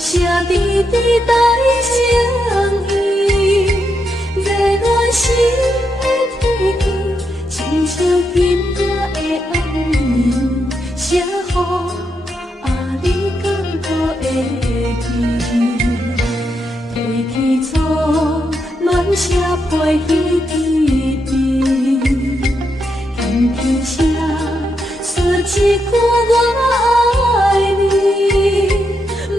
写滴滴代情意，热暖心的天气，亲像今夜的暗暝，写予你感觉会记。提起初暖写配彼滴滴，轻轻写说一句我爱你。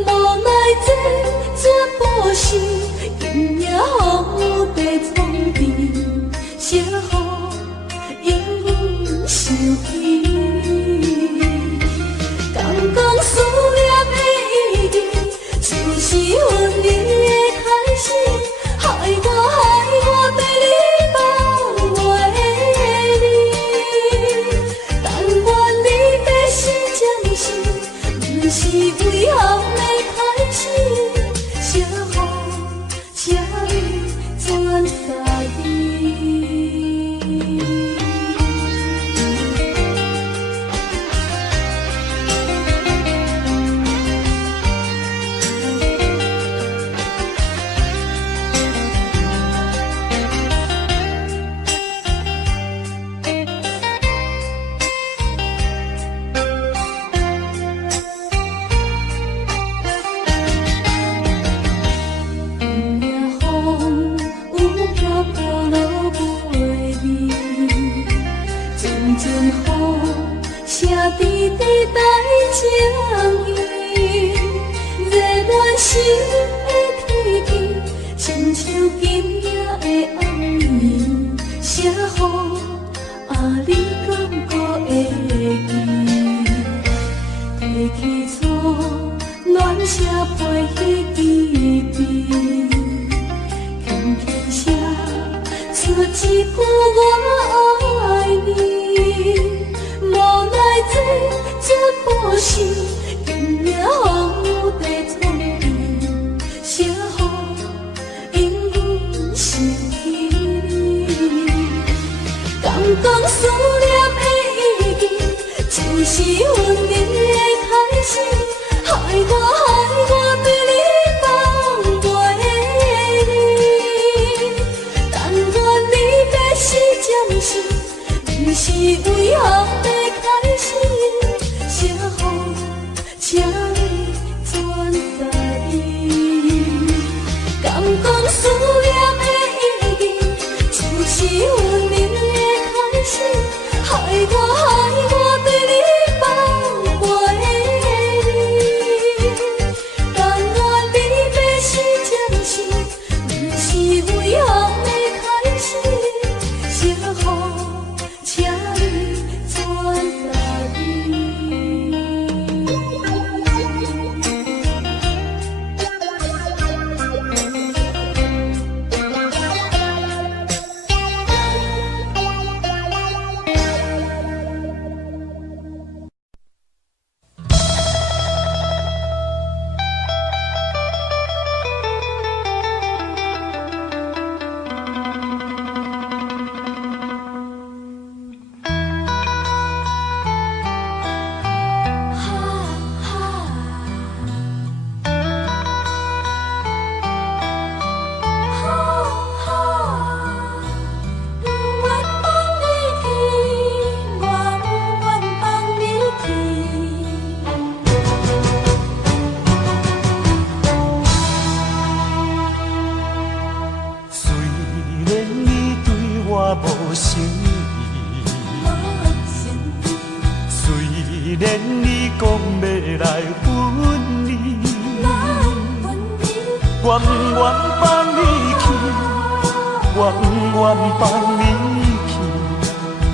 无奈这全部是今夜雨地冲沉，写予永远想起。刚刚思念的意义，就是阮你的开始，害我对你放袂离。但愿你的心将是，不是为后的开始，写予全在你。写滴滴代情意，热暖心的天气，亲像今夜的暗暝，写予你感觉会记。提起初暖写配彼滴滴，轻轻写出一句我爱你。无奈这全部是今夜雨地冲沉，写予永远想起。刚刚思念的意义，就是阮你的开始，害我对你放袂离。但愿你的心将是，不是为后的开始，写予全在你。刚刚思念的意义，就是阮你的开始，害我对你放袂离。但愿你的心将是，不是为后的开始，写予全在你。我不愿放你去，我不愿放你去。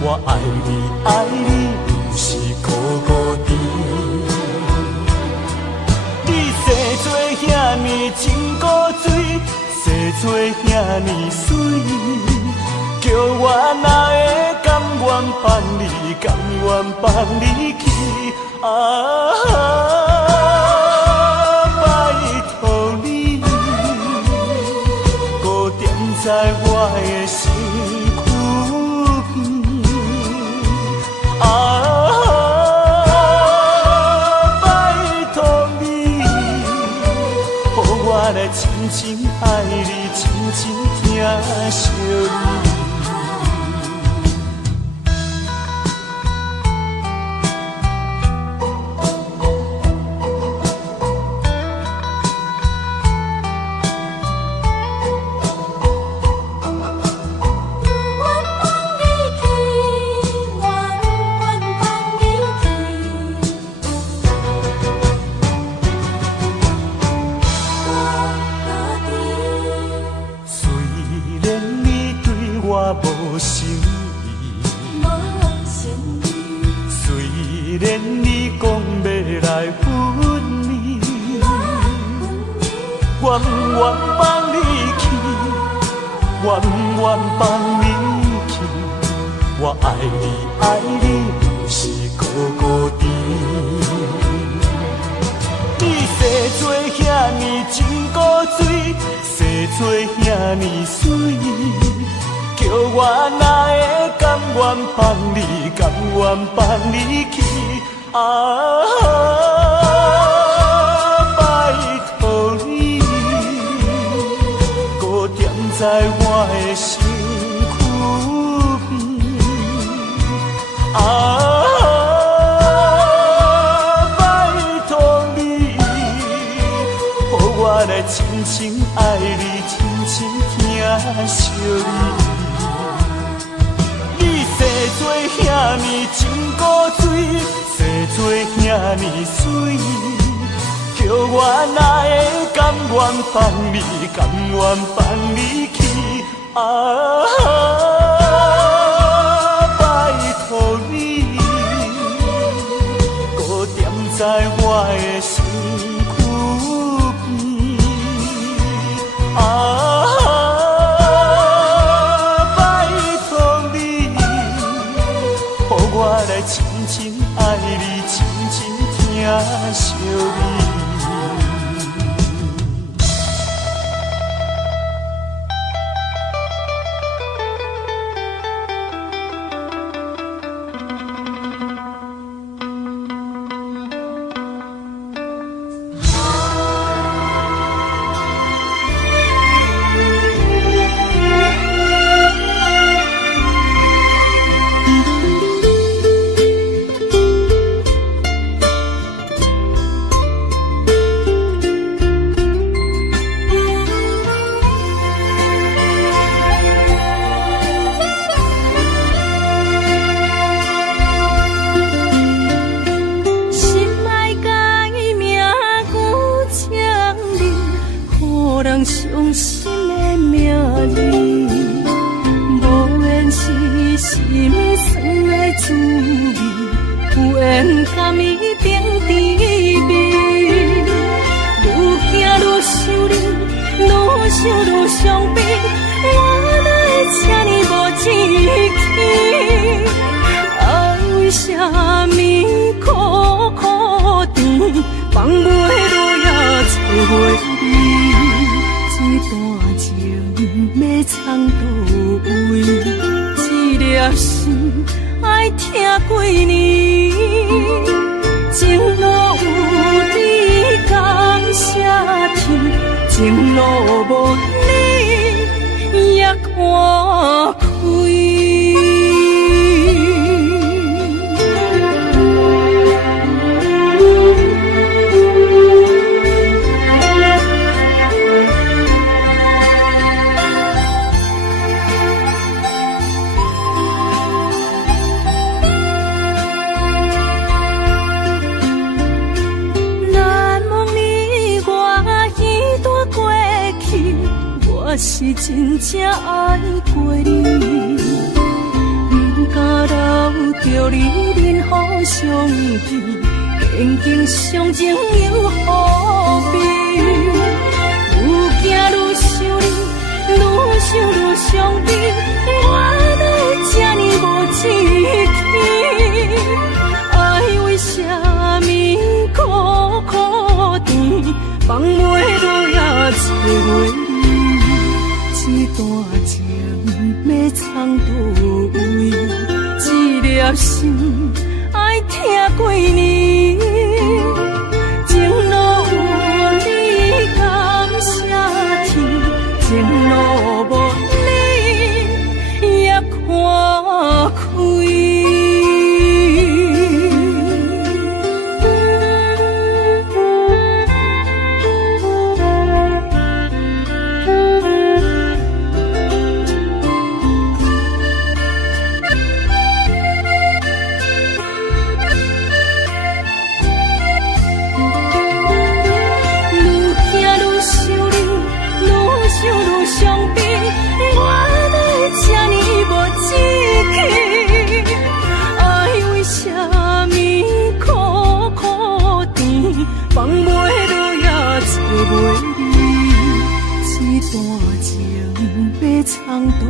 我爱你，爱你，不是孤孤单。你生做遐尼真古锥，生做遐尼水，叫我哪会甘愿放你，甘愿放你去啊！在我的身躯边，拜托你，来深深爱你，深深疼惜你。无心意，虽然你讲要来分离，我愿放你去，我愿放你去。我爱你，爱你，就是孤单。你生做遐尼真古锥，生做遐尼水。叫我哪会甘愿放你，甘愿放你去？拜托你，搁踮在我的身躯边。拜托你，予我来深深爱你，深深疼惜你。生做遐尼真古锥，生做遐尼水，叫我哪会甘愿放你，甘愿放你去？拜托你，搁踮在我的身躯边。我来深深爱你，深深疼惜你。伤心的名字，无缘是心酸的滋味，有缘甘伊顶甜蜜。愈行愈想你，愈想愈伤悲，我哪会这呢无志气？爱为啥物苦苦甜，放袂落也找袂你。这段情要藏倒位？这粒心爱听几年？情路有你甘舍天，情路无你也看开。我是真正爱过你，不敢留着你任何伤悲，曾经伤情又何必？愈行愈想你，愈想愈伤悲，我哪会这呢无志气？爱为啥物苦苦甜，放袂落也找袂。这段情要藏倒位？这粒心爱听几年？情路有你甘舍袂离，这段情要藏倒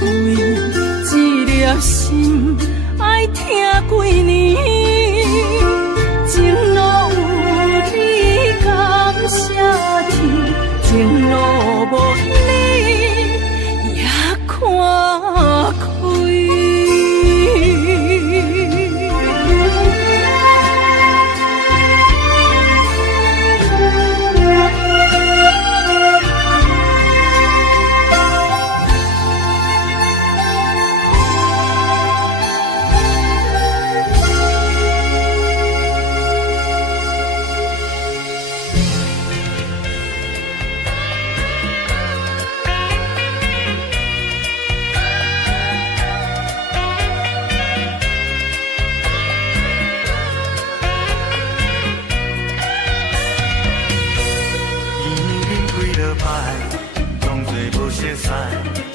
位？一粒心爱听几年，情路有你感谢天，情路无你也看开。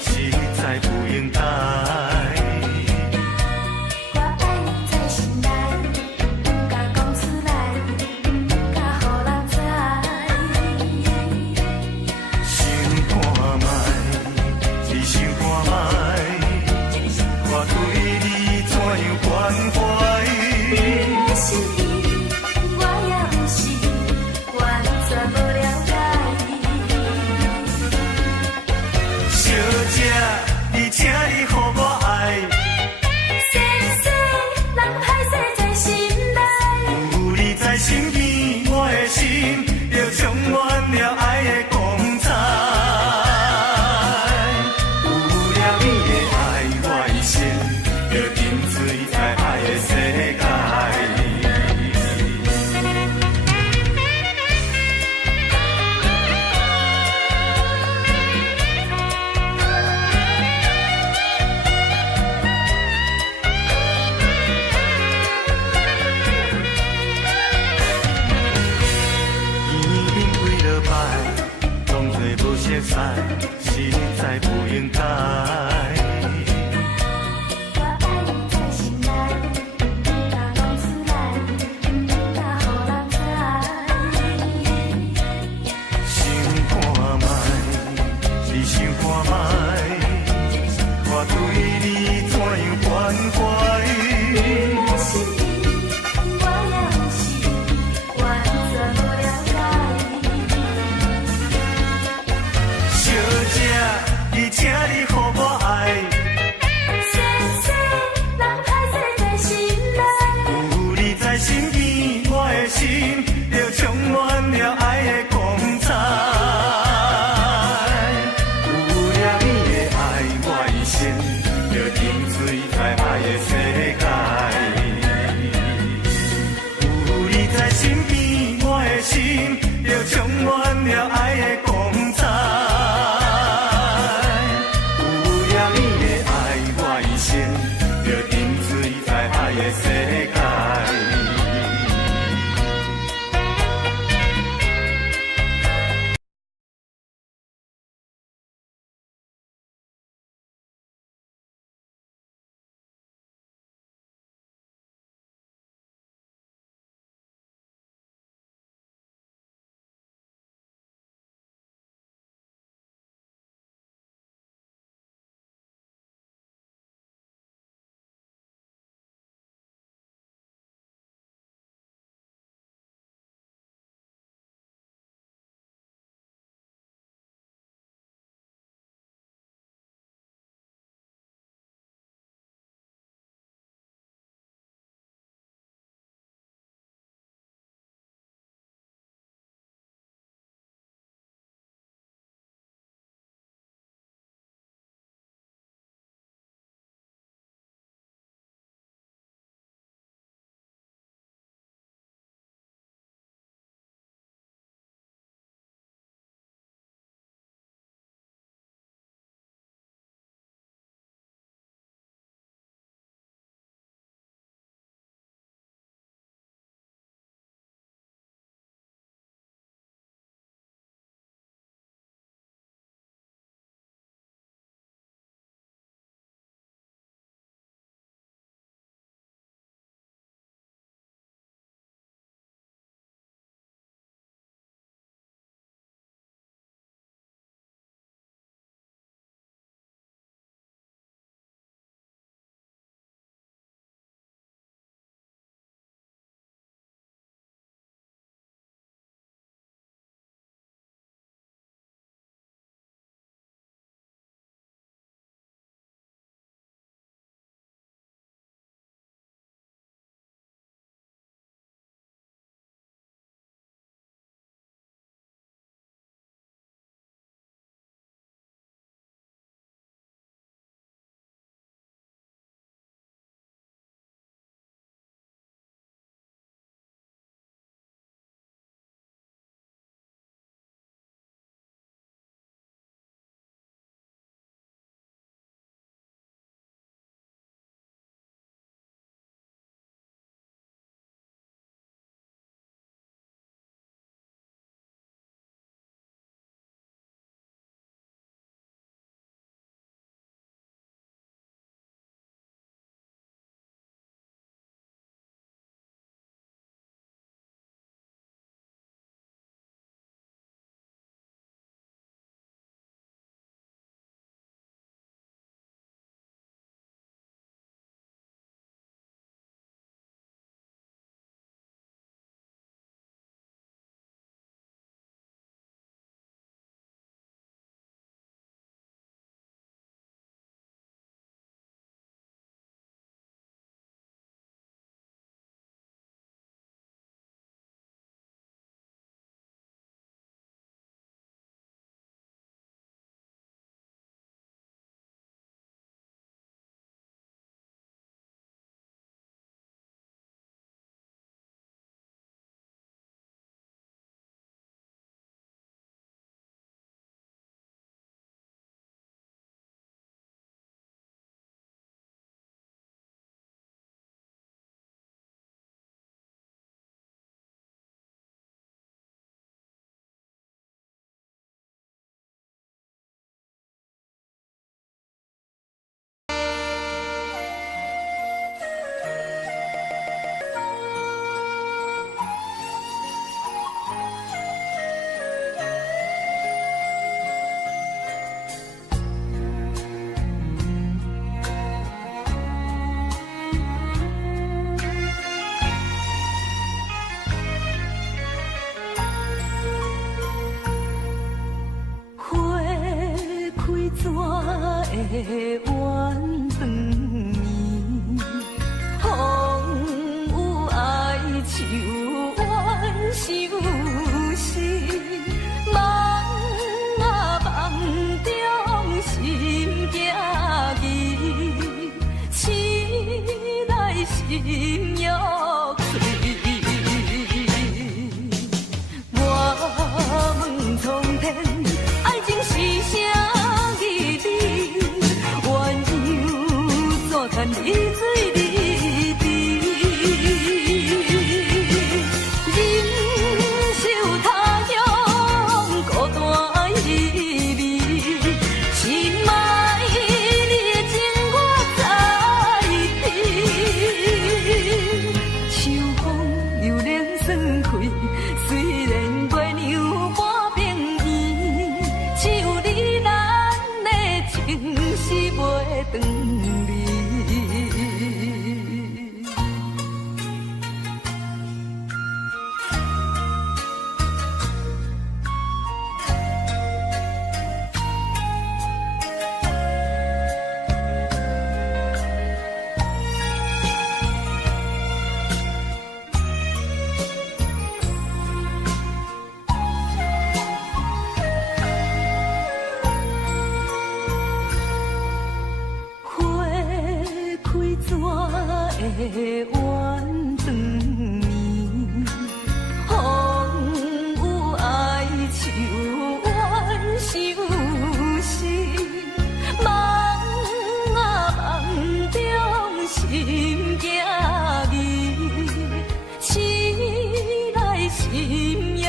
实在不应该。我爱你在心内，不敢讲出来，不敢予人知。想看卖，只想看卖，我对你怎样关怀？你的心意，我也有是完全无了解。小姐，你请你予我爱。细细人歹势在心内，有你在身边，我的心就充满了爱的光彩。有了你的爱，我一生就沉醉在爱的世界。当作无熟悉，实在不应该。我爱你在心内，不敢讲出来，不敢予人知。想看卖，只想看卖，我对你怎样关怀？你的心意，我也有是完全无了解。小姐，你请你予我爱。细细人歹势在心内，有你在身边，我的心就充满了爱的光彩。有了你的爱，我一生就沉醉在爱的世界。有你在身边，我的心就充满了爱的光彩。有了你的爱，我一生就沉醉在爱的世界。晚长暝，风有爱树怨相思，梦啊梦中心惊疑，醒来心欲碎。我问苍天，爱情是啥意义？鸳鸯怎堪离水离离？忍受他乡孤单依偎，心爱你的情我知知。秋风又冷霜开，虽然月娘半边圆，只有你咱的情是袂长离。花开怎会晚长暝？风有爱树怨相思，梦啊梦中心惊疑，醒来心欲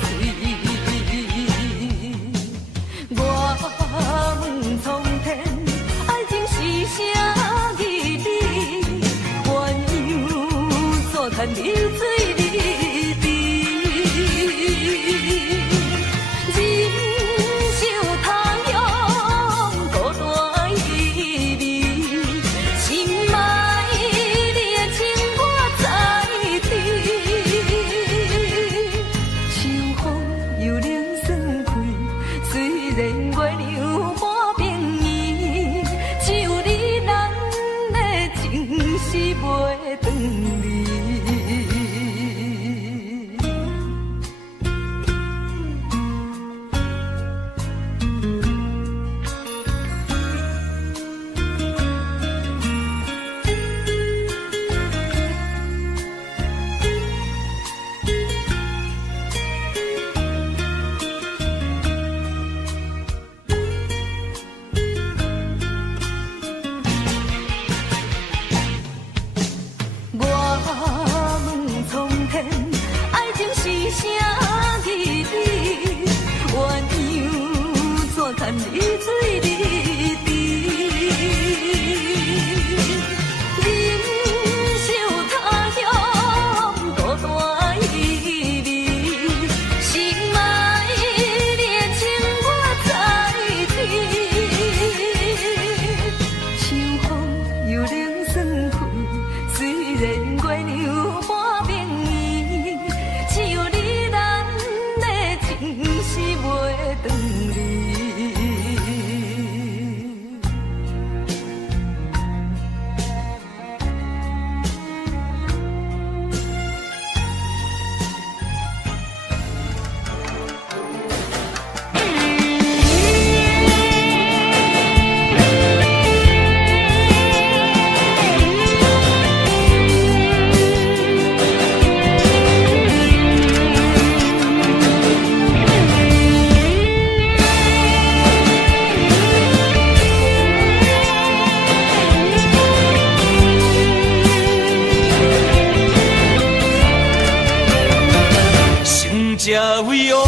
碎。我问苍天，爱情是啥意义？鸳鸯怎堪流水离离？忍受他乡孤单依偎，心爱你的情我知知。秋风又冷霜开，虽然月娘半边圆，只有你咱的情是袂长离。我问苍天，爱情是啥意义？鸳鸯怎堪离水离离？忍受他乡孤单依偎，心爱你的情我知知。秋风又冷霜开，虽然月娘半边圆，只有你咱的情是袂长离。才为王，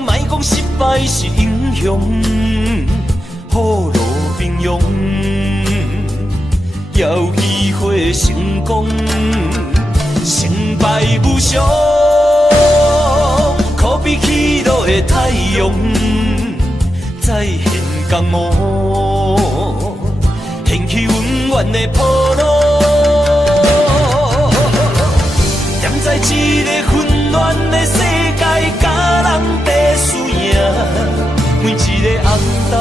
莫讲失败是英雄，雨露平庸，要机会成功，成败无常，可比起落的太阳，再现江湖，掀起温暖的坡路。在一个混乱的世界，甲人在输赢，每一个红淡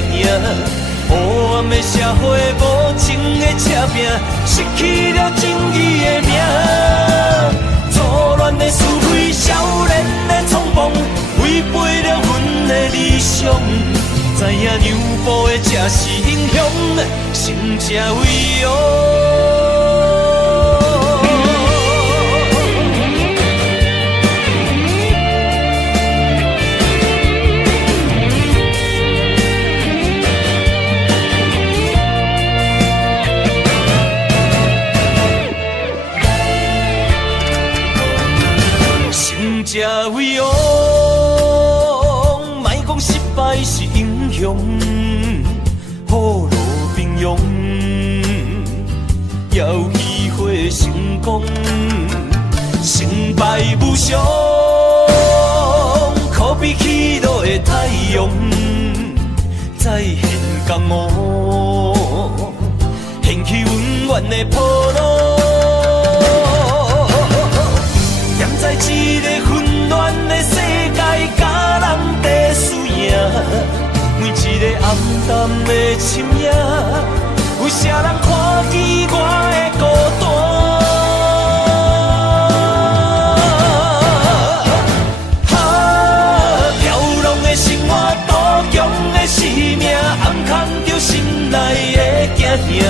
黑暗的社会，无情的车拼，失去了正义的名。错乱的是非，少年的冲动，违背了阮的理想。知影让步的才是英雄，成才为勇。才为勇，莫讲失败是英雄，雨露平庸，要机会成功，成败无常，可比起落的太阳，再现江湖，掀起温暖的波浪。站在一个混乱的世界，甲人在输赢，每一个暗淡的深夜，有啥人看见我的孤单？飘浪的生活，多强的生命，暗藏着心内的惊吓。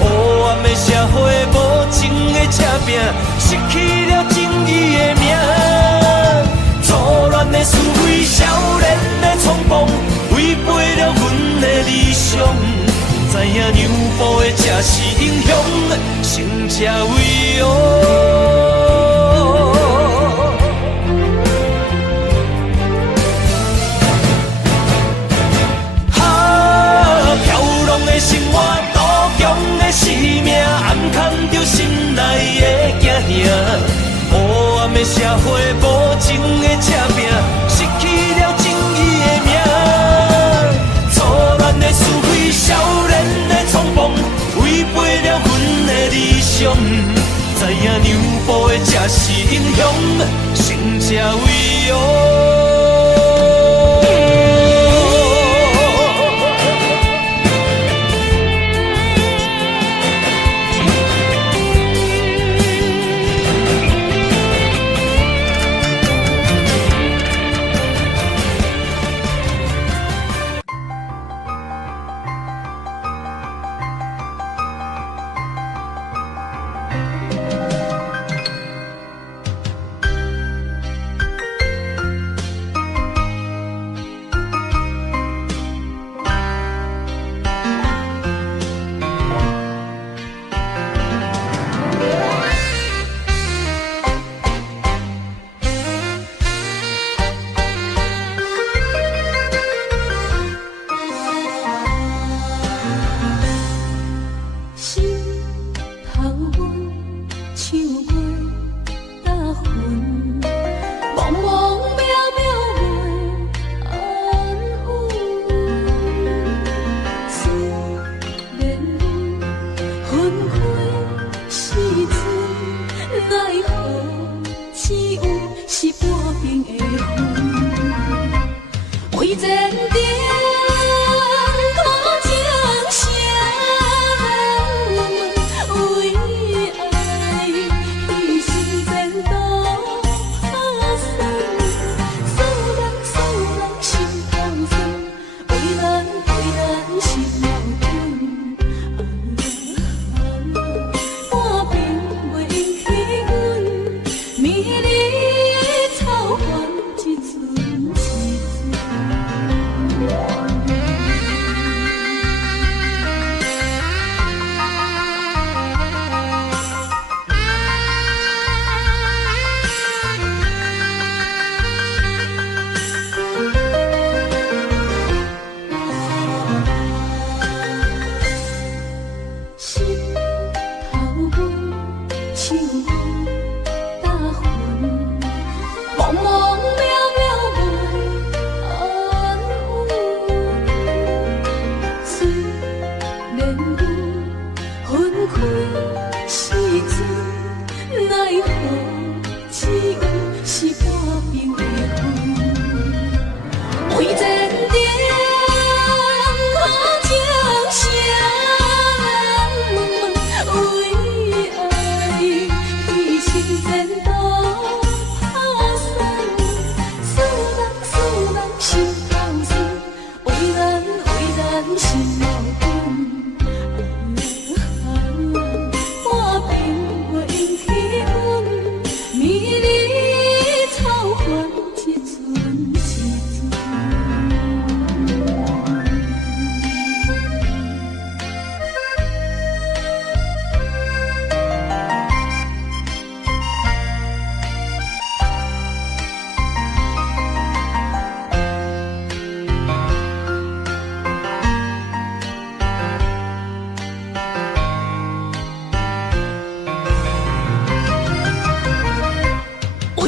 黑暗的社会，无情的车拼，失去了正义的名。错乱的是非，少年的冲动，违背了阮的理想。知影让步的才是英雄，成才为勇。生活多强的生命，暗藏着心内的惊吓。黑暗的社会，无情的车拼，失去了正义的名。错乱的是非，少年的冲动，违背了阮的理想。知影让步的才是英雄，成才为勇。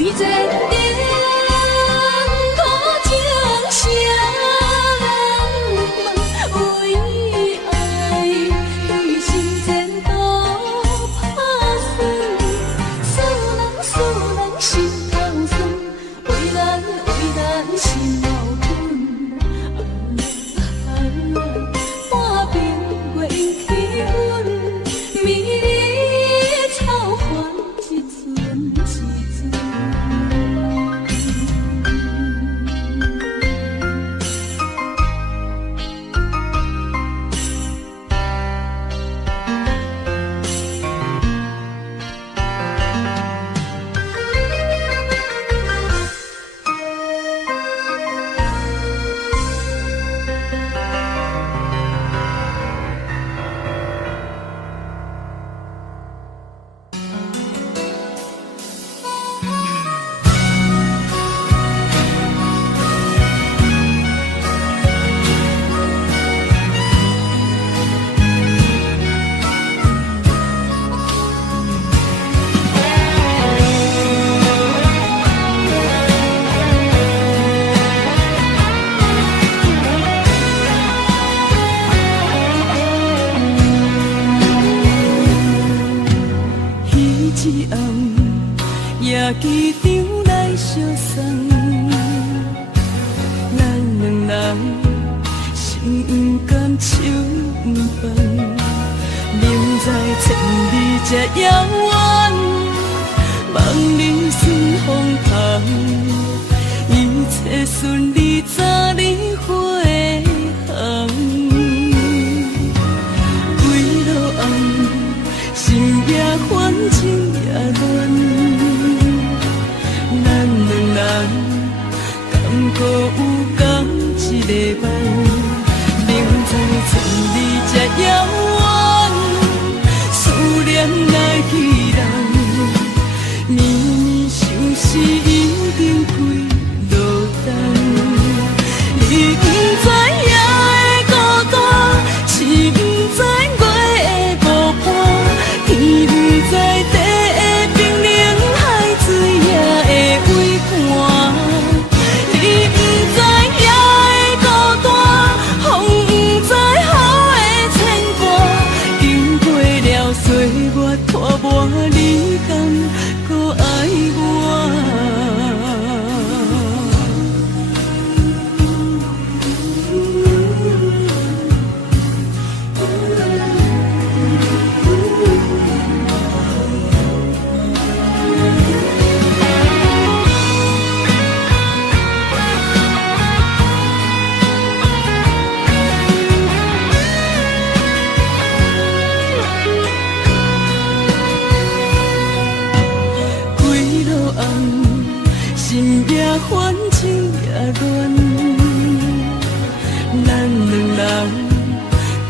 为前程苦情谁人问？为爱牺牲前途打算，输人心头酸，为咱心矛盾。半边月因起阮，美丽草原一寸一寸。一暗夜机场来相送，咱两人心不甘情不放，明知千里这遥远，望你顺风旁，一切顺利早日回航，几路暗。心也烦，情也乱，咱两人敢搁有共一个梦？明知千里这遥远，思念来去人，绵绵相思已经几落冬。你不知夜的孤单，是不知月的无伴。天不知地的冰冷，海水也会微寒。你不知夜的孤单，风不知雨的牵挂。经过了岁月拖磨，你敢搁爱我？心也烦，情也乱，咱两人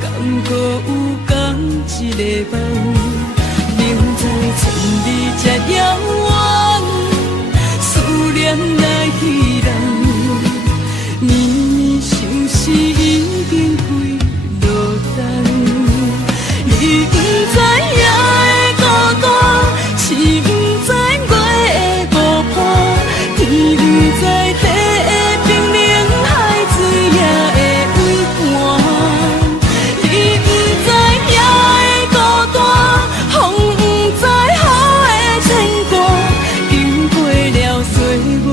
敢搁有共一个梦？明知千里这遥远，思念来去人，绵绵相思已经几落冬。你不知夜的孤单，是不知月的无伴。天不知地的冰冷，海水也会微寒。你不知夜的孤单，风不知雨的牵挂。经过了岁月。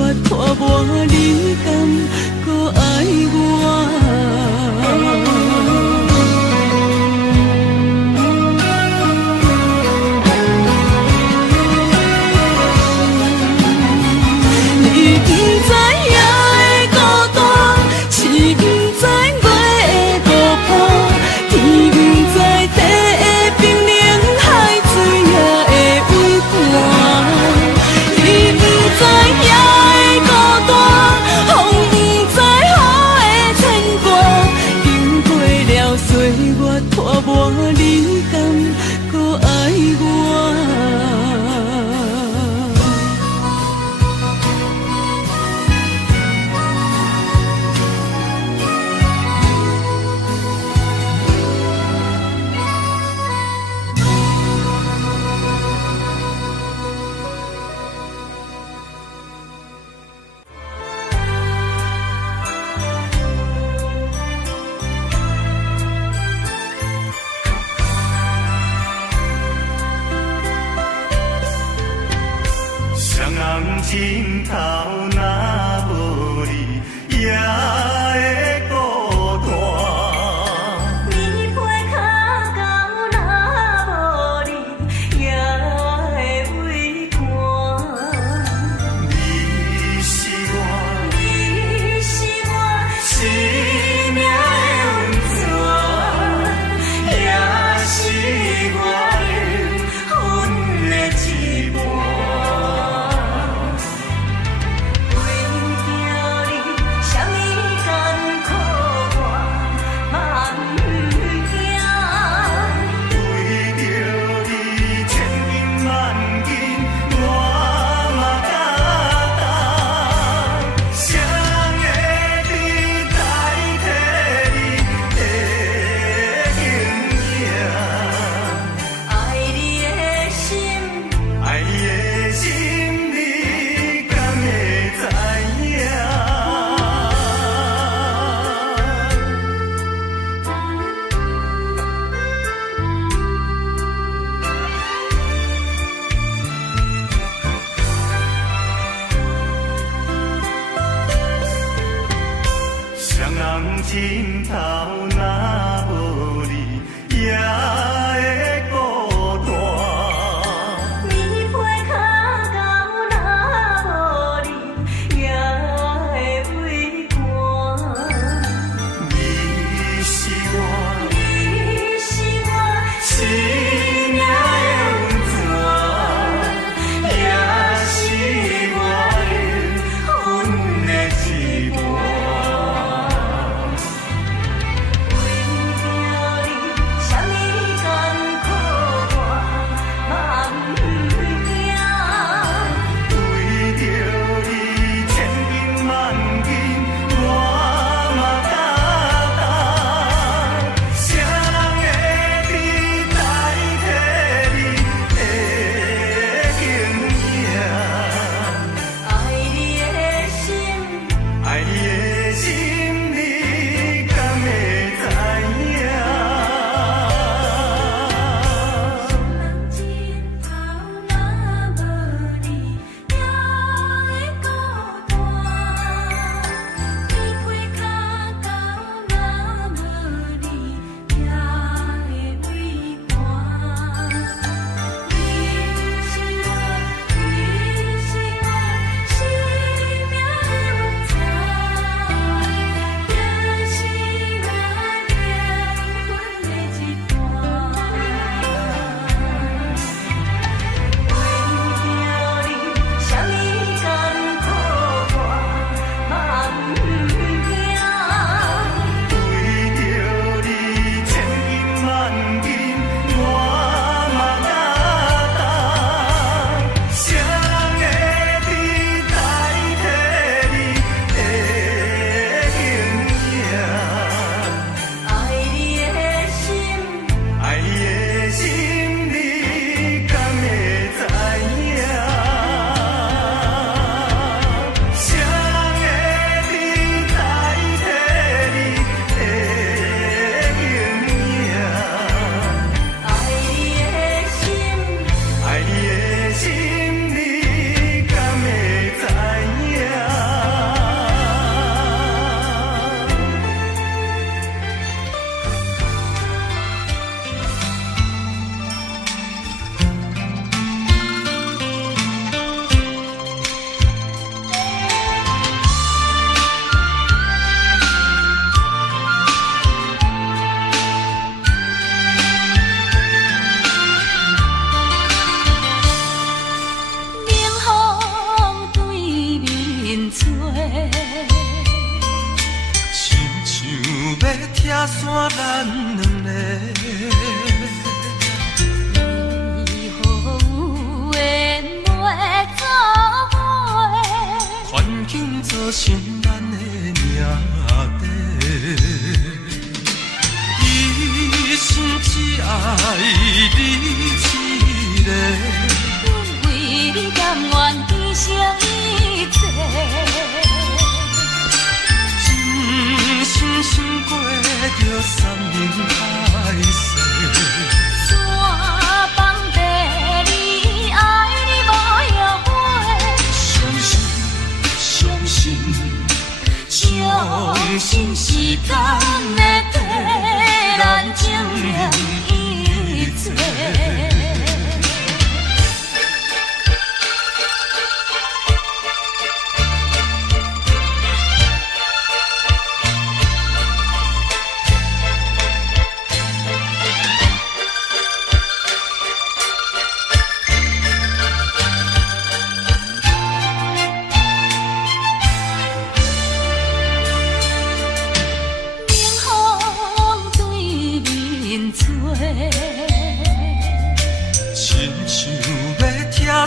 尽头，若无你也会孤单。你陪脚到若无你，也会畏寒。你是我，你是我生命的温泉，也是我灵魂的一半。为着你，什么艰苦我嘛不惊。为着你千金万金，我嘛敢担。谁会比代替你的形影？爱你的心，爱你的心，你敢会知影？双人尽头，若无你，也会孤单。你陪脚到若无你，也会畏寒。你是我，你是我生命的温泉，也是我灵魂的一半。为着你，什么艰苦我嘛不惊。为着你千金万金，我嘛敢担。谁会比代替你的形影？爱你的心，爱你的心，你敢会知影？人尽头若无你，也会孤单。你陪脚到若无你，也会畏寒。你是我，你是我生命的温泉，也是我灵魂的一半。为着你，什么艰苦我嘛不惊。为着你千金万金，我嘛敢担。谁会比代替你的形影？爱你的心，爱你的心，你敢会知影？谁会比代替你的形影？爱你的心，爱你的心，你敢会知影？冷风对面吹，亲像要拆散咱两个，以后有缘袂做伙。环境造成咱的命题。一生只爱你一个。阮为你甘愿牺牲一切，真心心过着山盟海誓。山崩地离，爱你无后悔。相信心时间会替咱证明一切。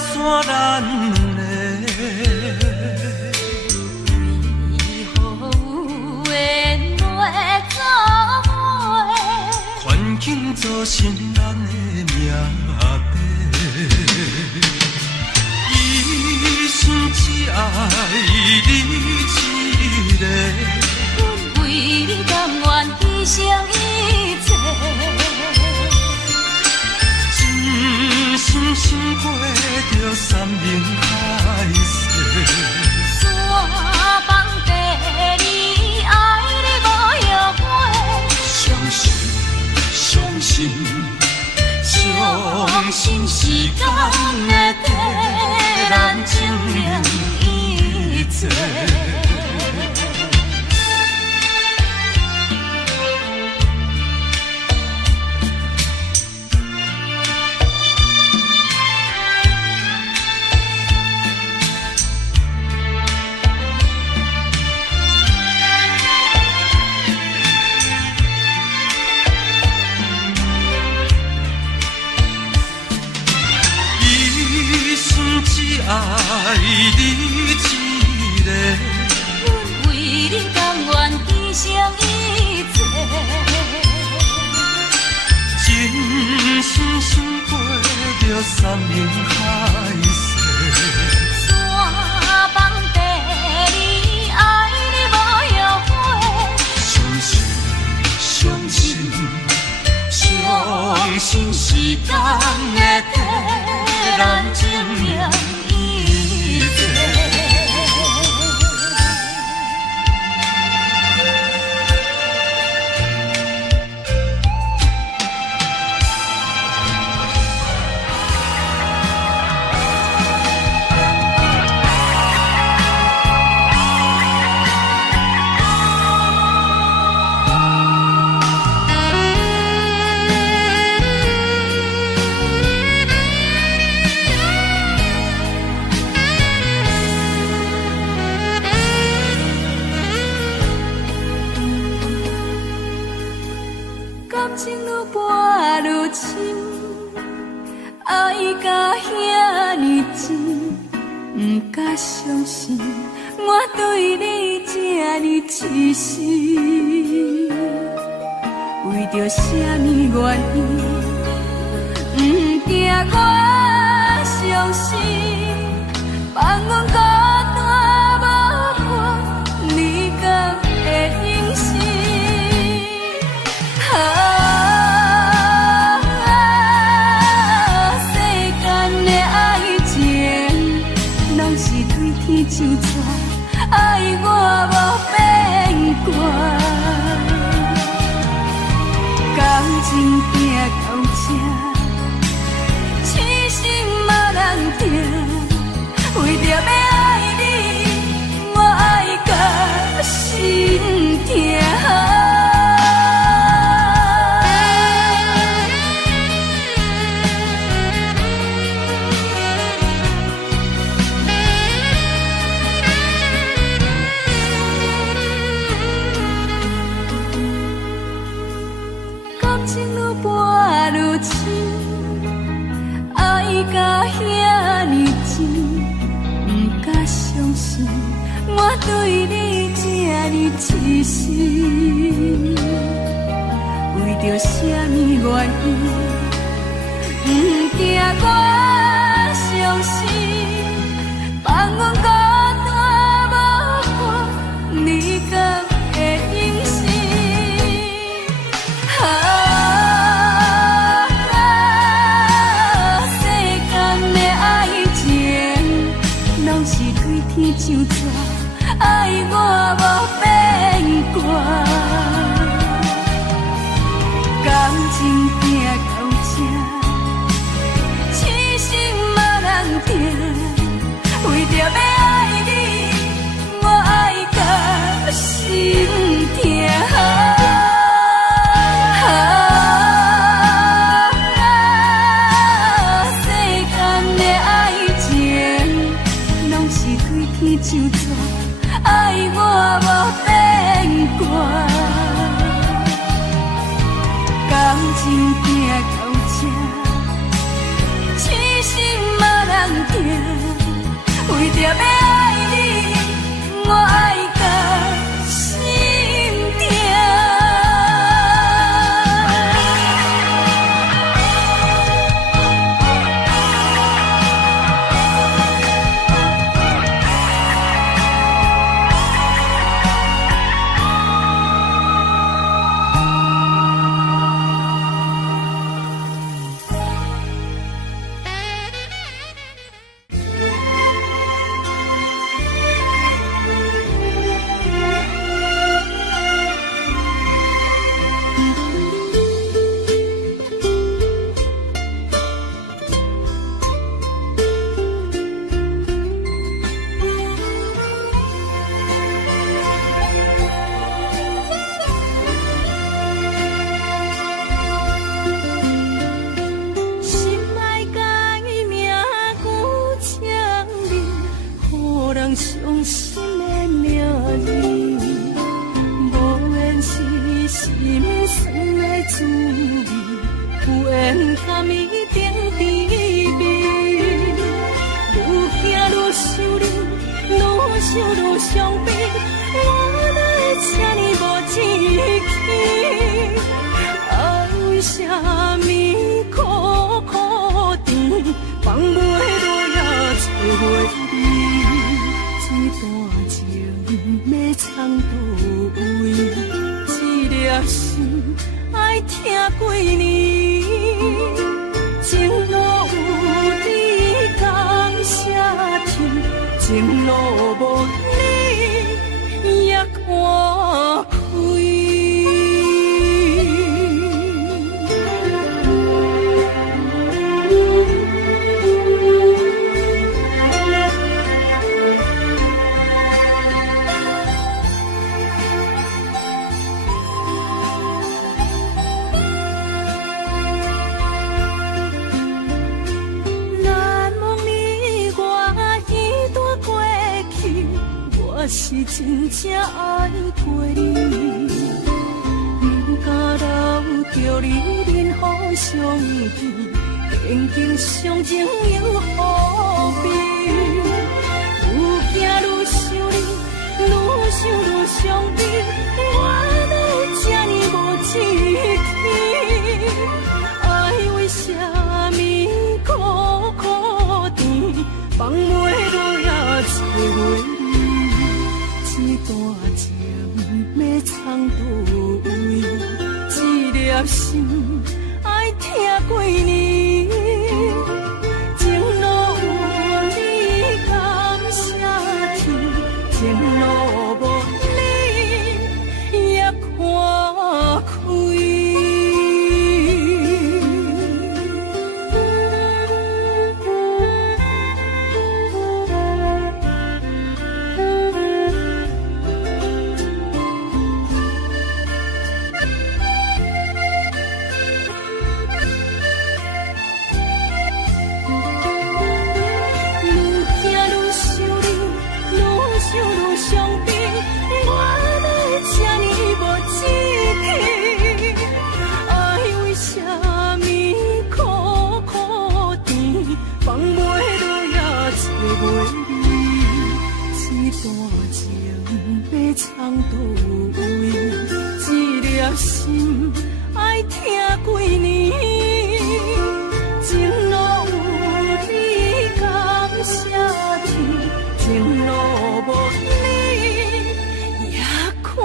山咱的，为何有缘会作伙？环境造成咱的命底。一心只爱你一个，阮为你甘愿牺牲一切。真心心过着山盟海誓，山崩地离，爱你无后悔。相信相信相信时间会替咱证明一切。爱你一个，阮为你甘愿牺牲一切。真心心过着山盟海誓，山崩地离，爱你无后悔。相信相信相信时间会替咱证明。感情愈跋愈深，爱甲遐尼真，不敢相信我对你这呢痴心。为着什么原因，不惊我伤心，放阮孤单无伴，你敢会忍心？就错，爱我无变卦，感情行到这，痴心嘛人痛，为着要爱你，我爱甲心痛。甲遐尼真，不敢相信我对你这呢痴心。为着什么原因，不惊我伤心，放阮孤单无伴，你敢会忍心？天上蛇，爱我无变怪，感情拼到这，痴心嘛人定，为着要爱你，我爱到心痛。像纸，爱我无变卦，感情拼到这，痴心嘛人定，为着要爱你，我爱到心痛。伤心的名字，无缘是心酸的滋味，有缘甘伊定甜味。愈行愈想你，愈想愈伤悲，我哪会这呢无志气？爱为啥物苦苦甜，放袂落也找袂你。这段情要藏倒位？这粒心爱听几年？情路有你甘舍甜，情路无你也看开。我是真正爱过你，不敢留着你任何伤悲，坚强相情永何必？愈行愈想你，愈想愈伤悲，我哪会这呢无志气？爱为啥物苦苦甜，放袂落也找袂。这段情要藏倒位？这粒心爱听几年？情路有你甘舍甜，情路无你也看开。藏倒位？这粒心爱听几年？情路有你甘舍甜，情路无你也看开。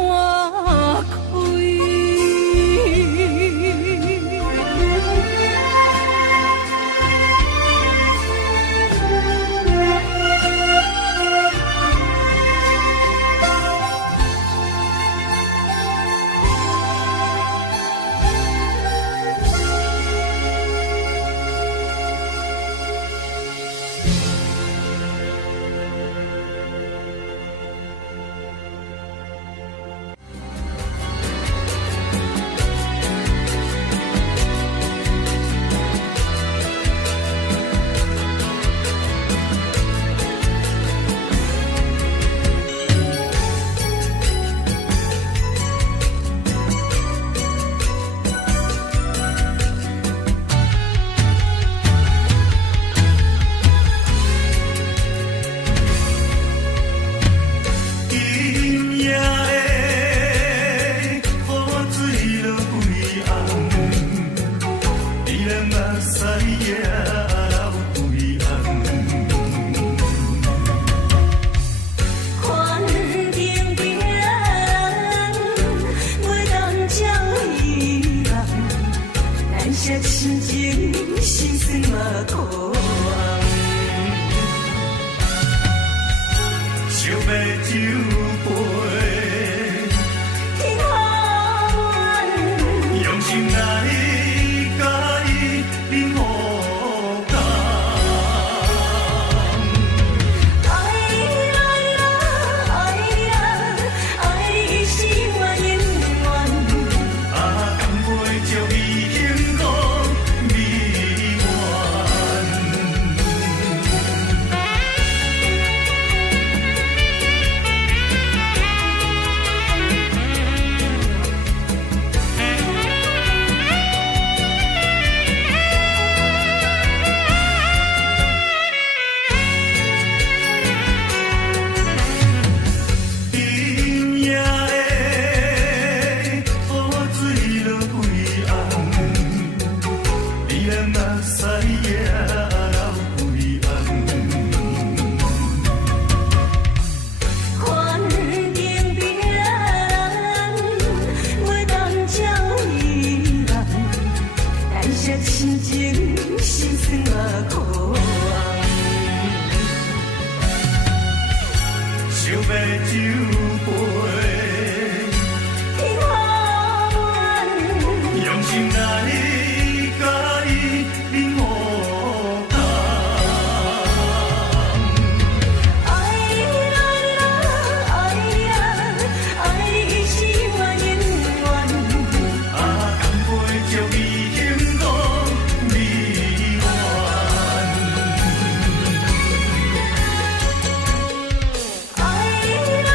酒杯，天下远，用心来甲伊饮互甘。爱你爱你爱你是我永远。啊，干杯祝伊幸福美满。今夜的雨水落几红，你人目屎也流几红。环境变，袂当照伊人，但是亲情心酸嘛苦红。想要酒杯，天下远，用心来甲伊饮互甘。爱你爱你爱你是我永远。啊，干杯祝伊幸福美满。爱你爱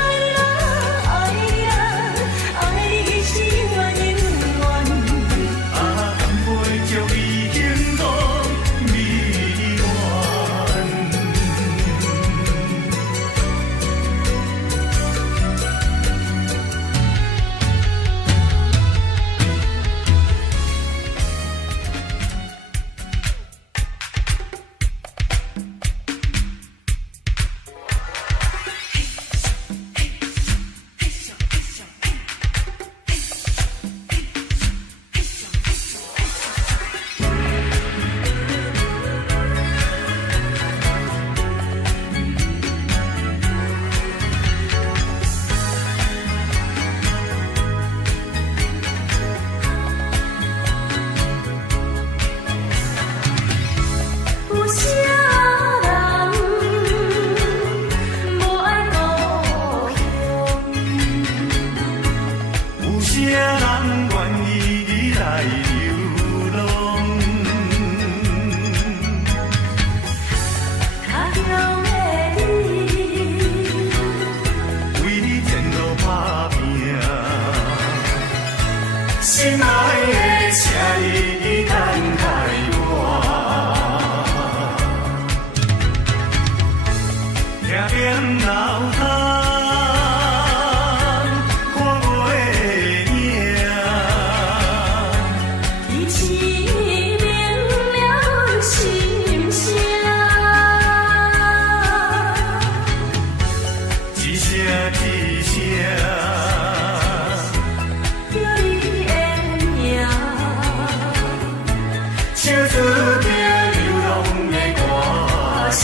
你爱你是我永远。啊，干杯祝伊幸福美满。有啥人无爱故乡？有啥人愿意来流浪？脚条的你，为你前路打拼，心爱的，请你等待我。定定流通，看我的影。一起明了心声，一声一声，叫你的名，唱出着流浪的歌声。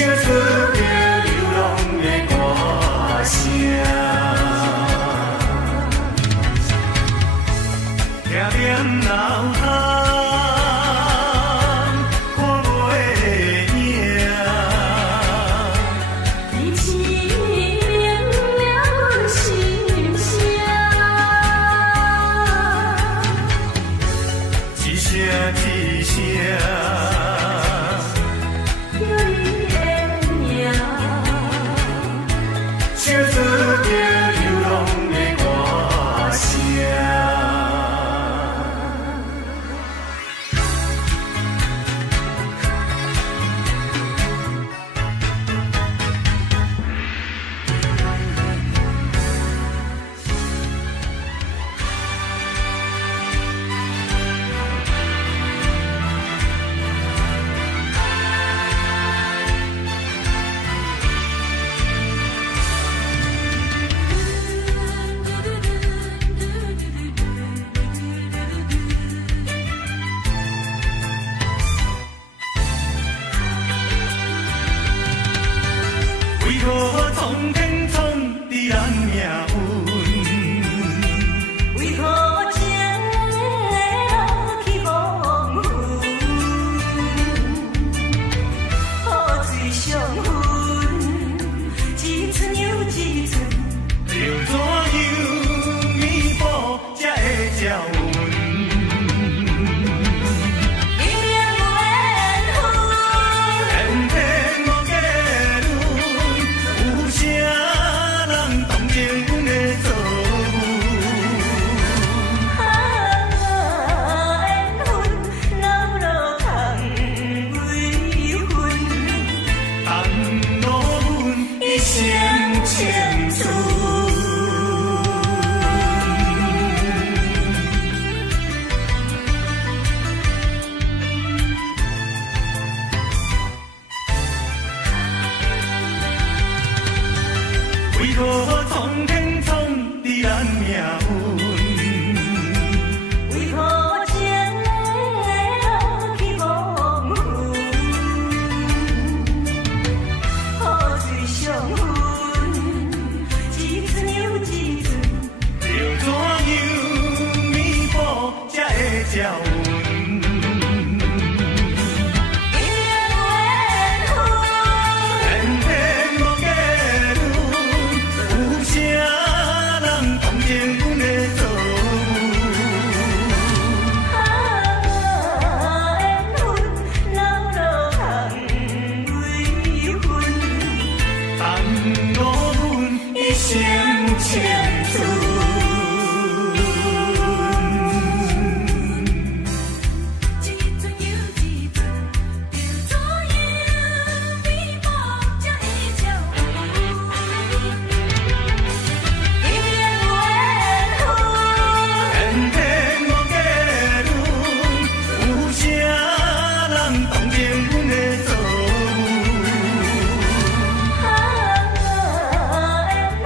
唱出着流浪的歌声。定点脑通，看袂影。你深了阮心声，一声一声，叫你的名，唱出着流浪的歌声。为何苍天创伫咱命运？为何情会落去风云？雨水上分，一寸又一寸，要怎样弥补才会照阮？明明有缘分，天天无结论，有啥人同情阮的做缘分老路空为分，同路阮一生千次。为何苍天创伫咱命运？为何情会落去风云？雨水上分，一寸又一寸，要怎样弥补才会照阮？明明有缘分，天天无结论，有啥人同情阮的做缘分老路空为分，同路阮一生千次。一寸又一寸，要怎样弥补才会照阮？明明有缘分，天天无结论，有啥人同情阮的做缘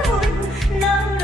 分老路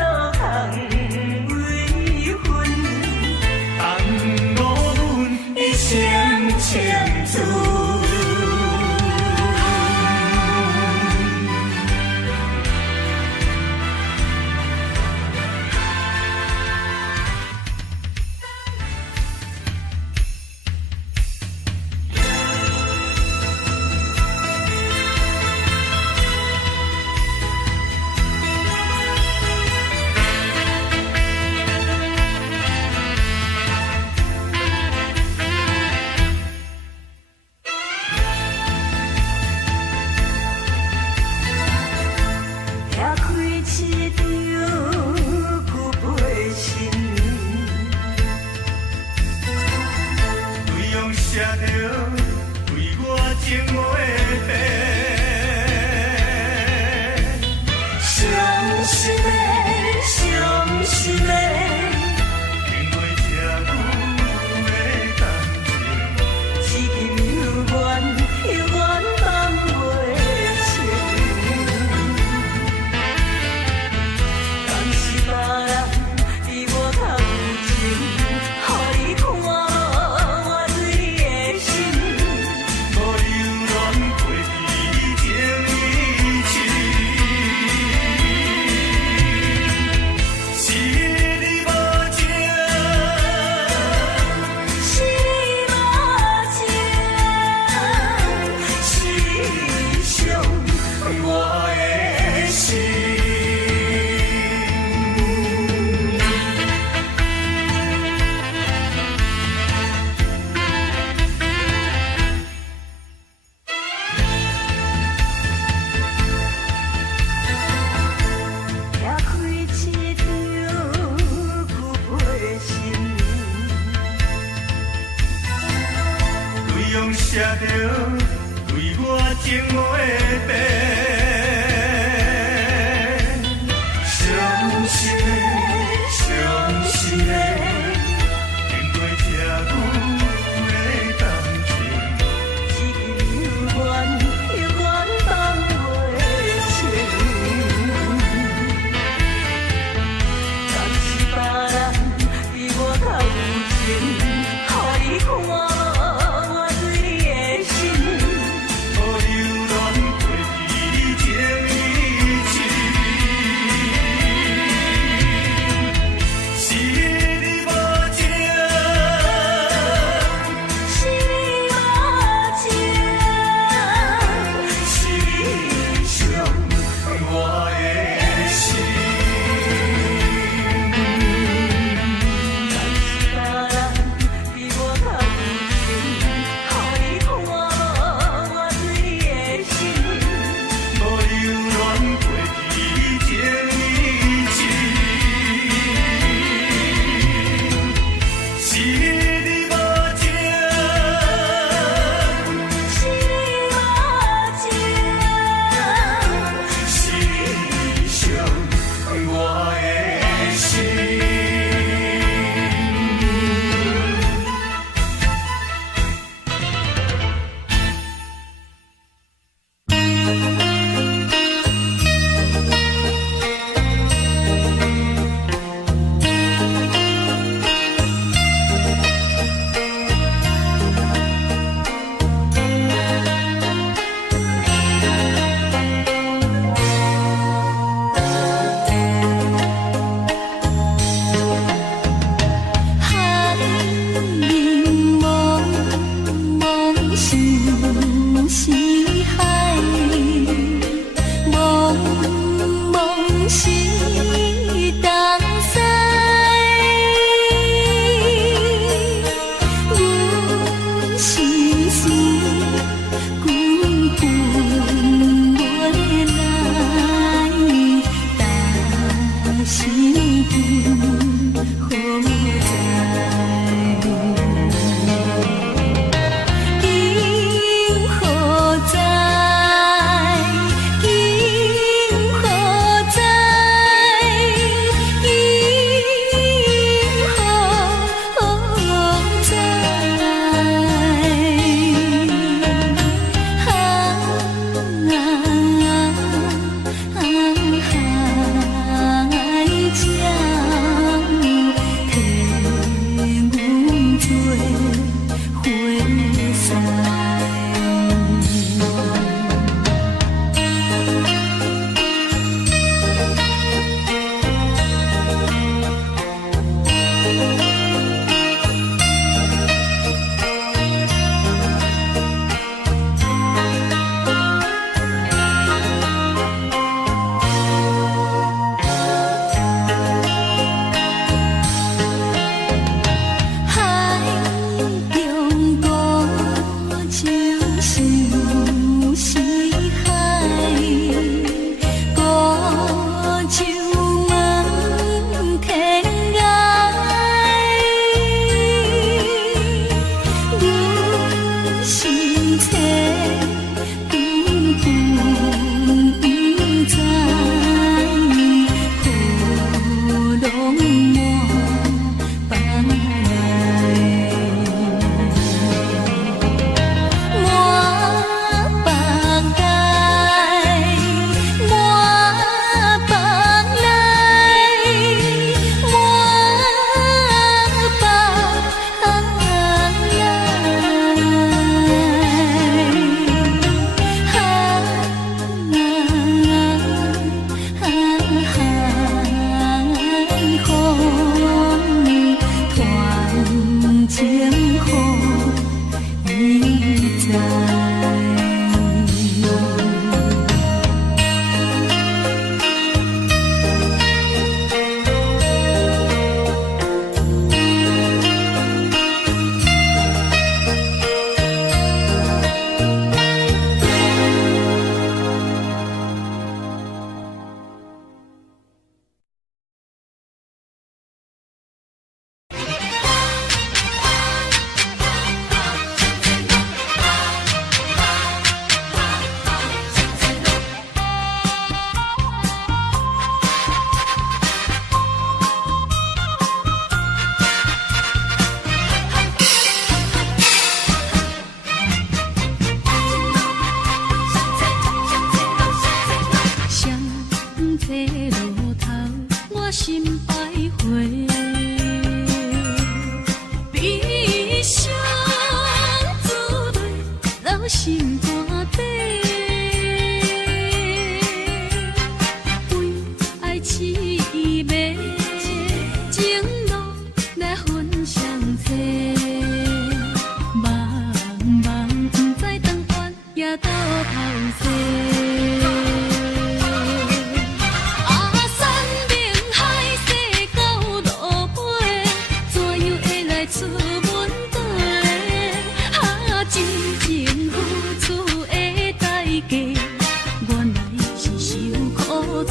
袂变。伤心的，伤心的，经过这久的感情，永远放袂清。敢是别人比我较有情，予你看我对你的心。予流浪过去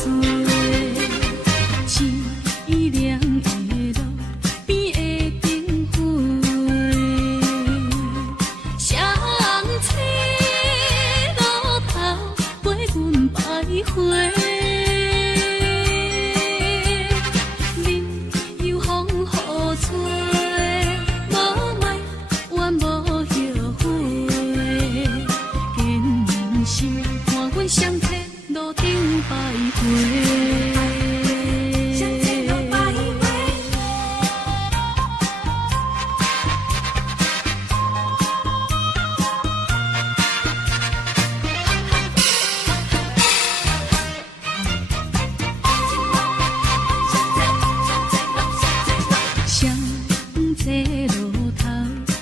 做。凄凉的路边的灯火，双车路头陪阮徘徊。你有风雨吹，无爱怨无后悔。人生看阮双车路顶徘徊。双这路头，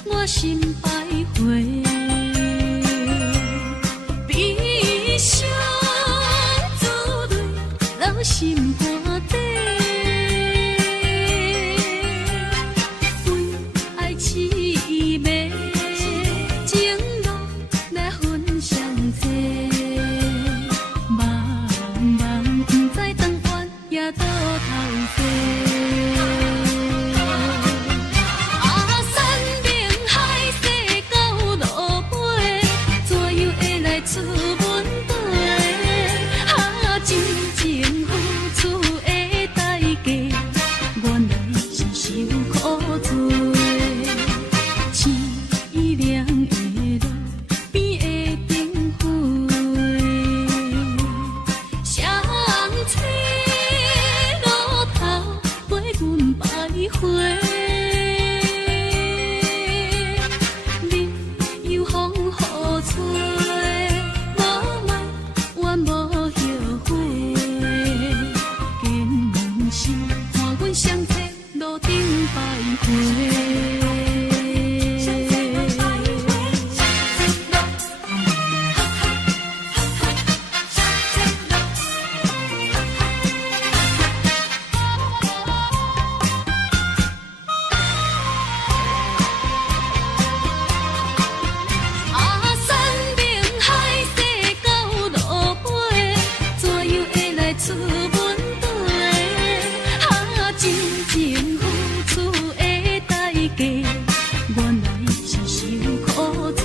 我心徘徊，悲伤滋泪留心肝底，为爱凄美，情路来分相册，茫茫不知长远也倒头西。出阮地，真情付出的代价，原来是受苦罪。凄凉的路边的灯火，双车路头陪阮徘徊。你有风雨吹。双车路顶徘徊。山明海誓到路尾，怎样会来出阮地？真情付出的代价，原来是受苦罪。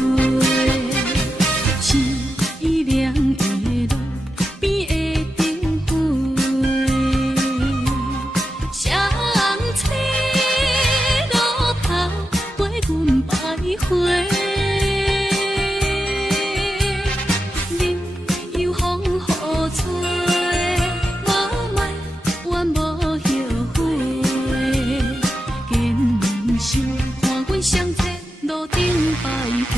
凄凉的路边的灯火，双车路头陪阮徘徊。你有风雨吹，无爱怨无后悔。人生看阮双车路顶徘徊。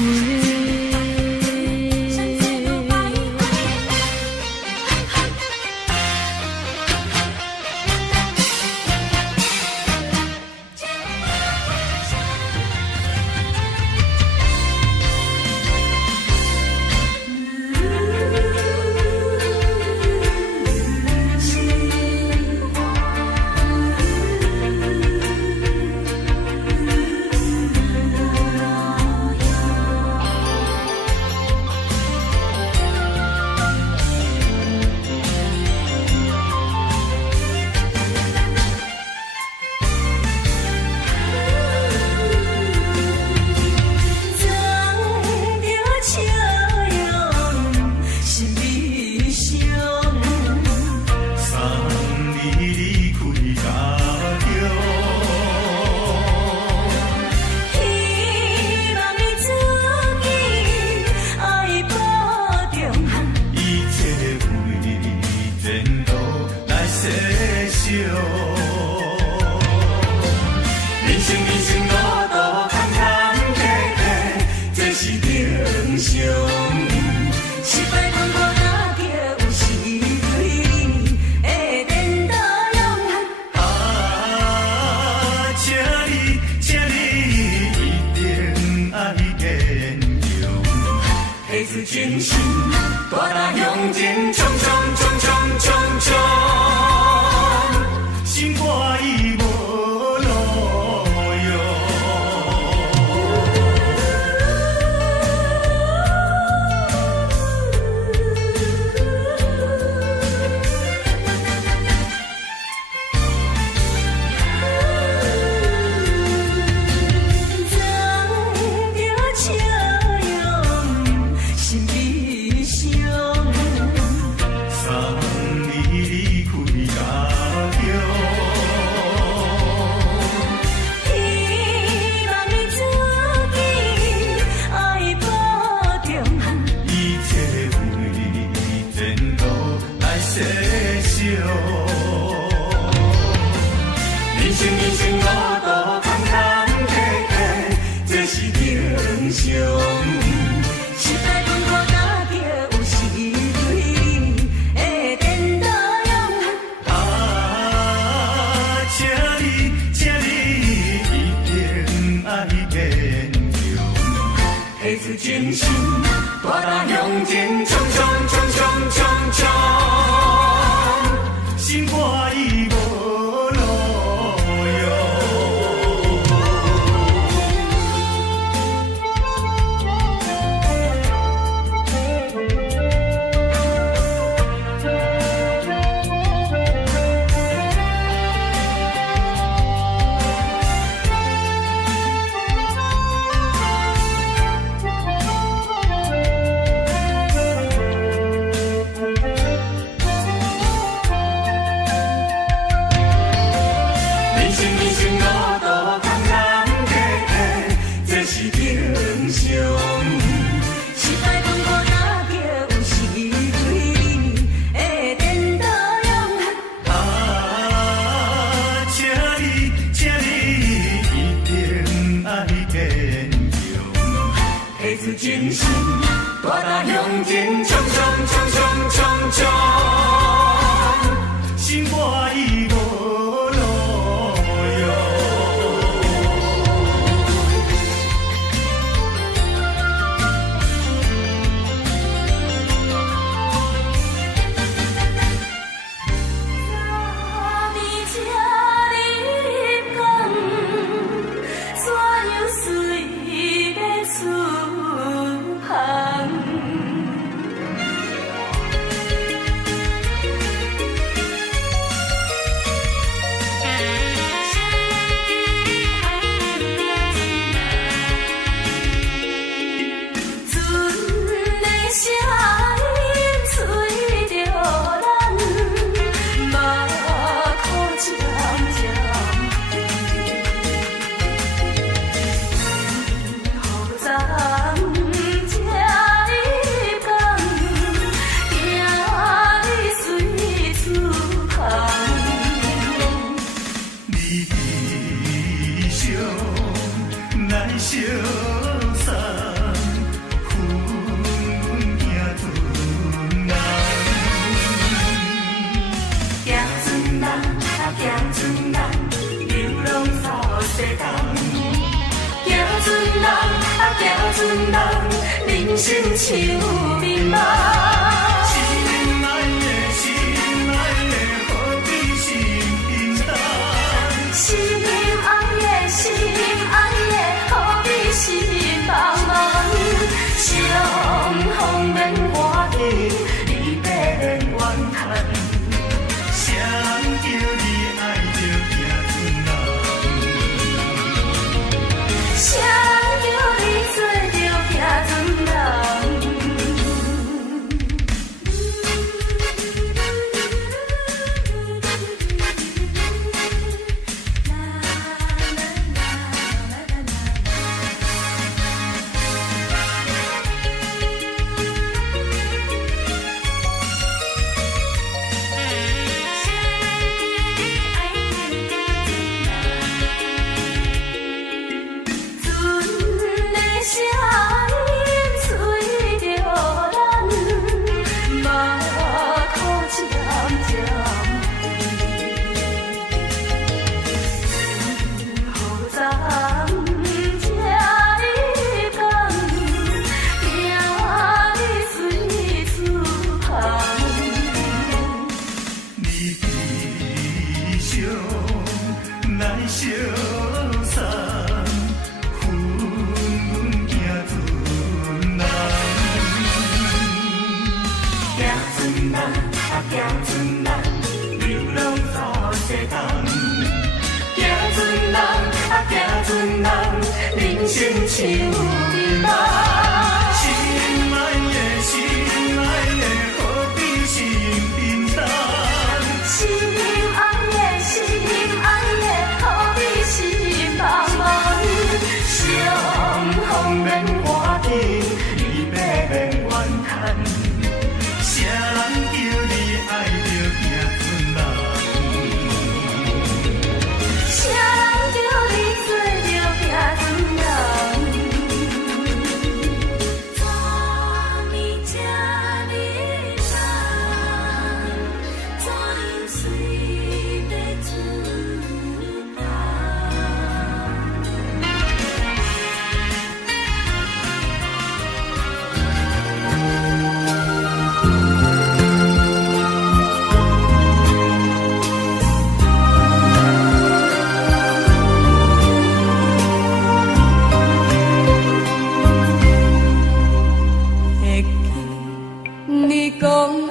真心，大踏向前，冲冲冲冲冲冲，心肝已无路用。人生路途坎坎坷坷，这是正常。时代轮廓打着有时对你的颠倒样。请你一定爱坚强，提出精神，大踏向前，冲冲冲冲冲冲，心肝已无路用。精神，大踏向前，冲冲冲冲冲冲，心肝已无路用。小山云行船人，行船人啊行船人，流浪สู่世间。行船人啊行船人，人生像迷茫。心爱的，心爱的，何必心平淡？心爱的，心爱的，何必心茫茫？相逢免外地，离别免怨叹。谁人叫你爱着行船人？谁人叫你做着行船人？小山云行船人，行船人啊行船人，流浪สู่世间。行船人啊行船人，人生像迷茫。心爱的，心爱的，何必心平淡？心爱的，心爱的，何必心茫茫？相逢免外地，离别免怨叹。谁人叫你爱着行船人？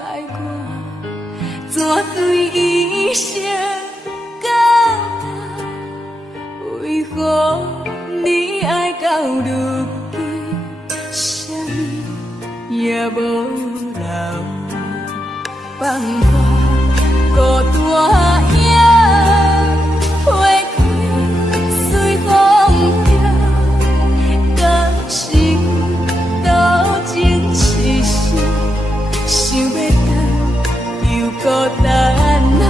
爱我，怎对伊伤到底？为何你爱到如今，啥物也无留？放我孤单影飞去随风飘，甘心斗情痴心，想要等又孤单下。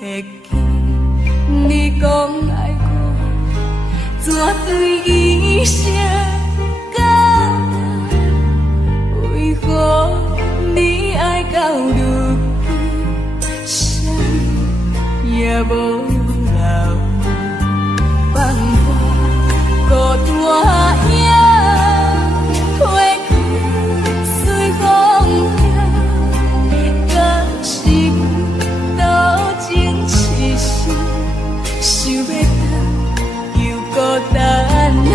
会记你讲爱我，怎对伊伤到底？为何你爱到如今，啥物也无留？放我孤单影飞去随风飘，甘心斗情痴心，想要等又孤单下。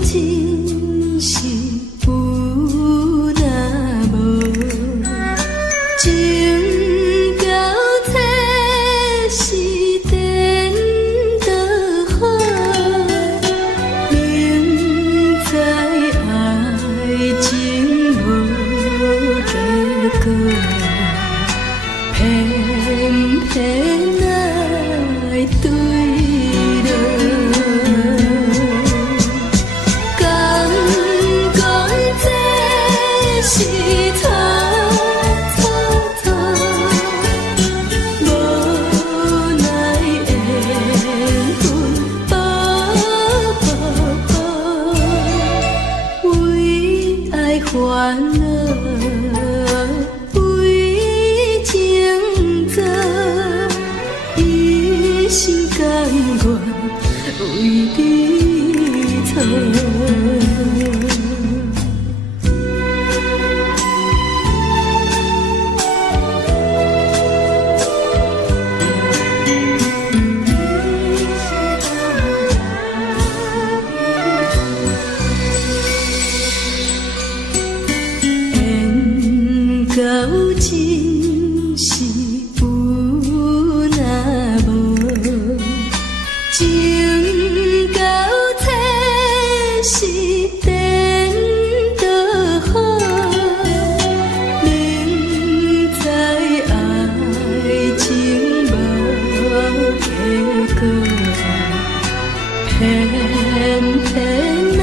真是有若无，情交切是颠倒好，明知爱情无结果，偏偏爱对落。是错错错，无奈缘分为爱烦恼，为情债，一心甘愿为你错。真是有若无，情到切是颠倒好，明知爱情无结果，偏偏爱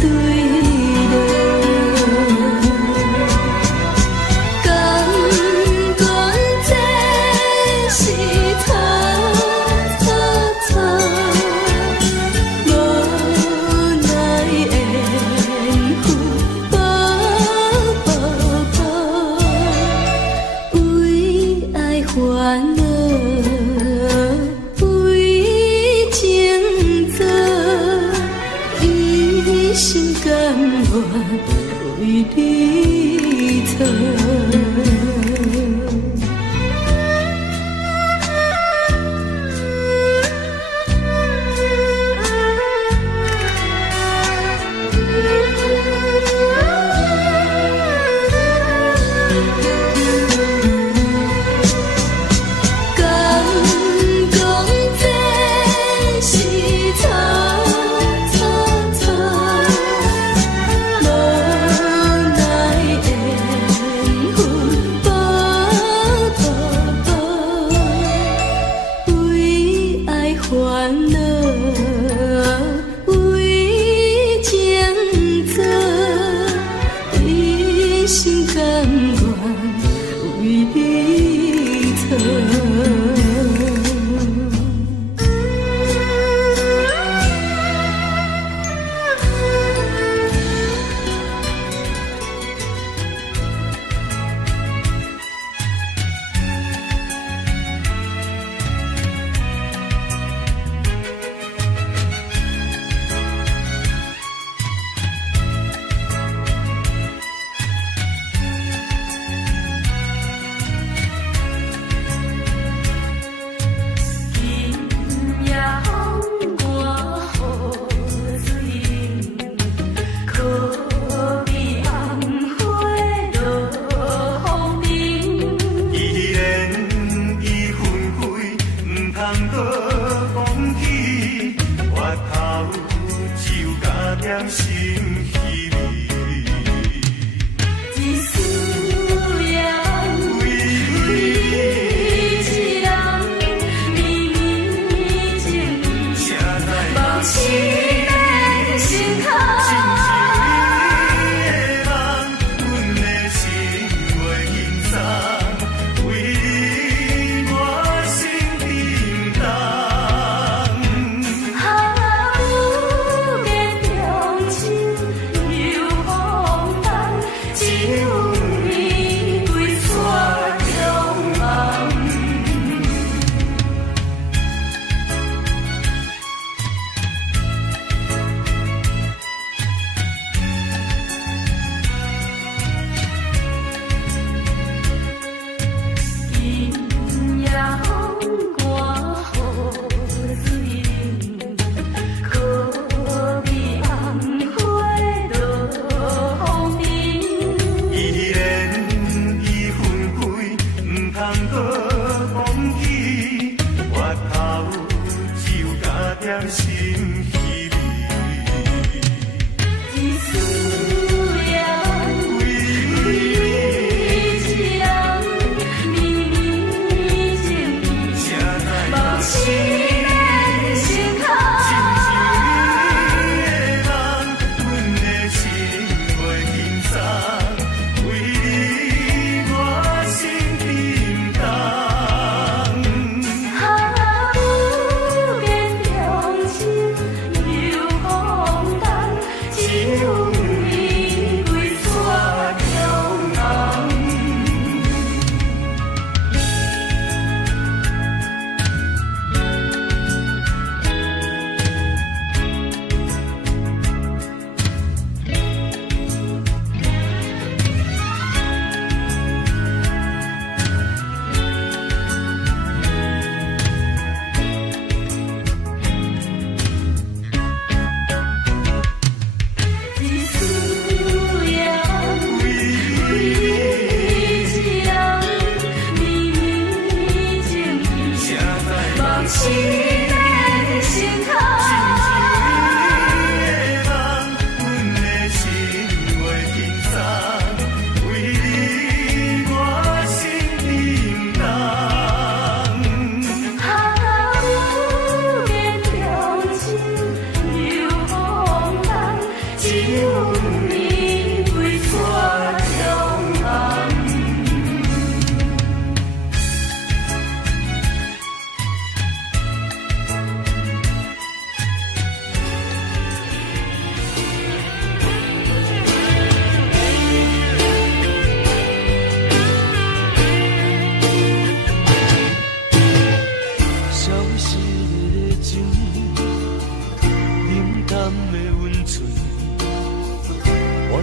对落。甘愿这是错错错，无奈缘分为爱烦恼，为情做，一心甘愿为你错。甘讲这是错错错，无奈缘分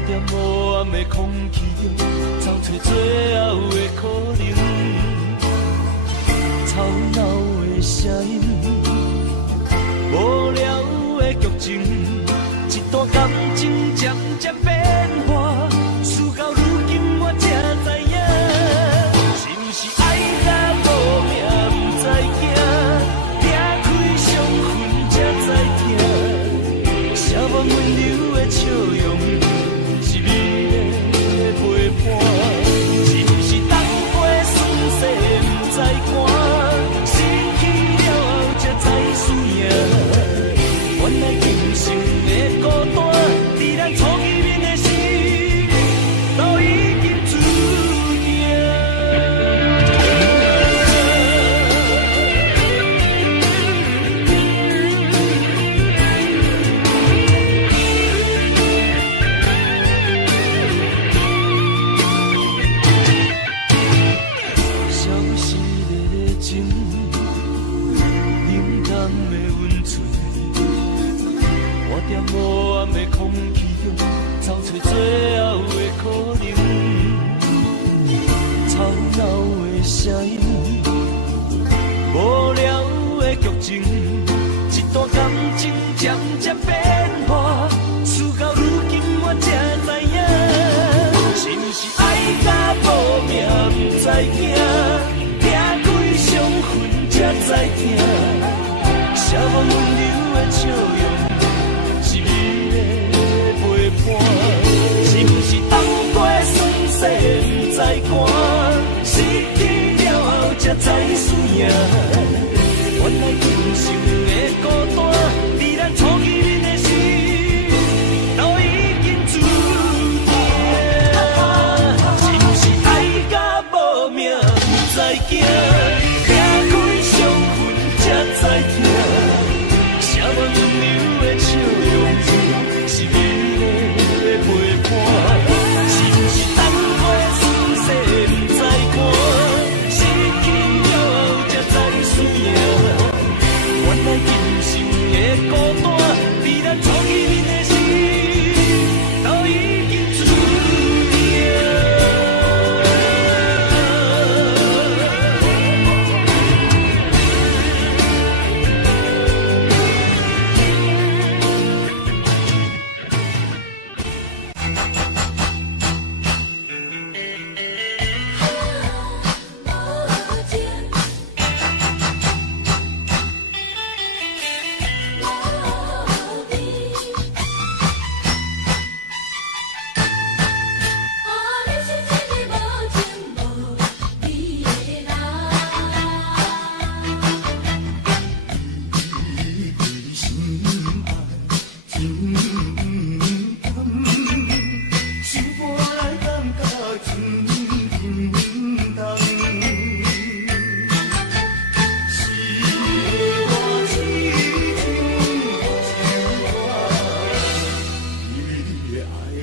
在无暗的空气中，找找最后的可能。吵闹的声音，无聊的剧情，一段感情渐渐变化，事到如今我才知影，是不是爱到无命不知惊，拆开伤痕才知听，写满温柔的笑容，是美丽的陪伴，是不是当花酸涩不知寒，失去了后才知输赢，原来今生的孤单，在咱初见面的时，都已经注定。消失的情，冷淡的温存。我在无暗的空气中，找找最后的可能。吵闹的声音，无聊的剧情，一段感情渐渐变化，事到如今我才知影，是不是爱到无命不知惊，拆开伤痕才知听，写满温柔的笑容。是美丽的陪伴，是不是当过酸涩不知寒，失去了后才知输赢，原来今生的孤单，在咱初见面的时，都已经注定，是不是爱到无命不知惊，拆开伤痕才知听，写满温柔的笑容。是美丽的陪伴，是不是当过酸涩不知寒，失去了后才知输赢，原来今生的孤单，在咱初见面的时，都已经注定。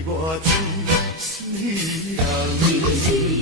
我真是人。